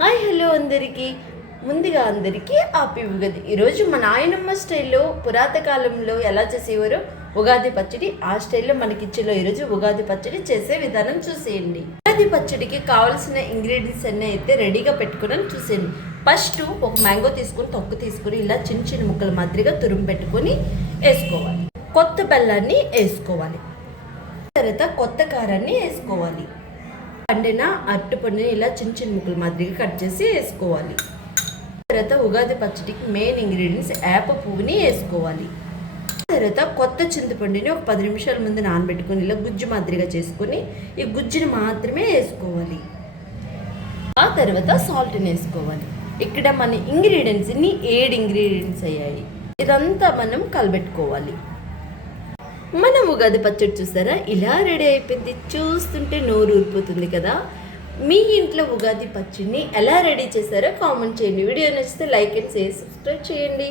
Hi hello అందరికీ ముందుగా అందరికీ హ్యాపీ ఉగాది. ఈరోజు మా నాయనమ్మ స్టైల్లో పురాతకాలంలో ఎలా చేసేవారో ఉగాది పచ్చడి ఆ స్టైల్లో మనకిచ్చేలో ఈరోజు ఉగాది పచ్చడి చేసే విధానం చూసేయండి. ఉగాది పచ్చడికి కావాల్సిన ఇంగ్రీడియంట్స్ అన్నీ అయితే రెడీగా పెట్టుకుని చూసేయండి. ఫస్ట్ ఒక మ్యాంగో తీసుకొని తొక్కు తీసుకొని ఇలా చిన్న చిన్న ముక్కల మాదిరిగా తురుము పెట్టుకొని వేసుకోవాలి. కొత్త బెల్లాన్ని వేసుకోవాలి. తర్వాత కొత్త కారాన్ని వేసుకోవాలి. పండిన అరటిపండుని ఇలా చిన్న చిన్న ముక్కలు మాదిరిగా కట్ చేసి వేసుకోవాలి. తర్వాత ఉగాది పచ్చడికి మెయిన్ ఇంగ్రీడియంట్స్ వేప పువ్వుని వేసుకోవాలి. తర్వాత కొత్త చింతపండుని ఒక 10 నిమిషాల ముందు నానబెట్టుకొని ఇలా గుజ్జు మాదిరిగా చేసుకొని ఈ గుజ్జుని మాత్రమే వేసుకోవాలి. ఆ తర్వాత సాల్ట్ని వేసుకోవాలి. ఇక్కడ మన ఇంగ్రీడియంట్స్ని 7 ఇంగ్రీడియంట్స్ అయ్యాయి. ఇదంతా మనం కలబెట్టుకోవాలి. మన ఉగాది పచ్చడి చూసారా ఇలా రెడీ అయిపోయింది. చూస్తుంటే నోరు ఊరిపోతుంది కదా. మీ ఇంట్లో ఉగాది పచ్చడిని ఎలా రెడీ చేశారో కామెంట్ చేయండి. వీడియో నచ్చితే లైక్ అండ్ షేర్ సబ్స్క్రైబ్ చేయండి.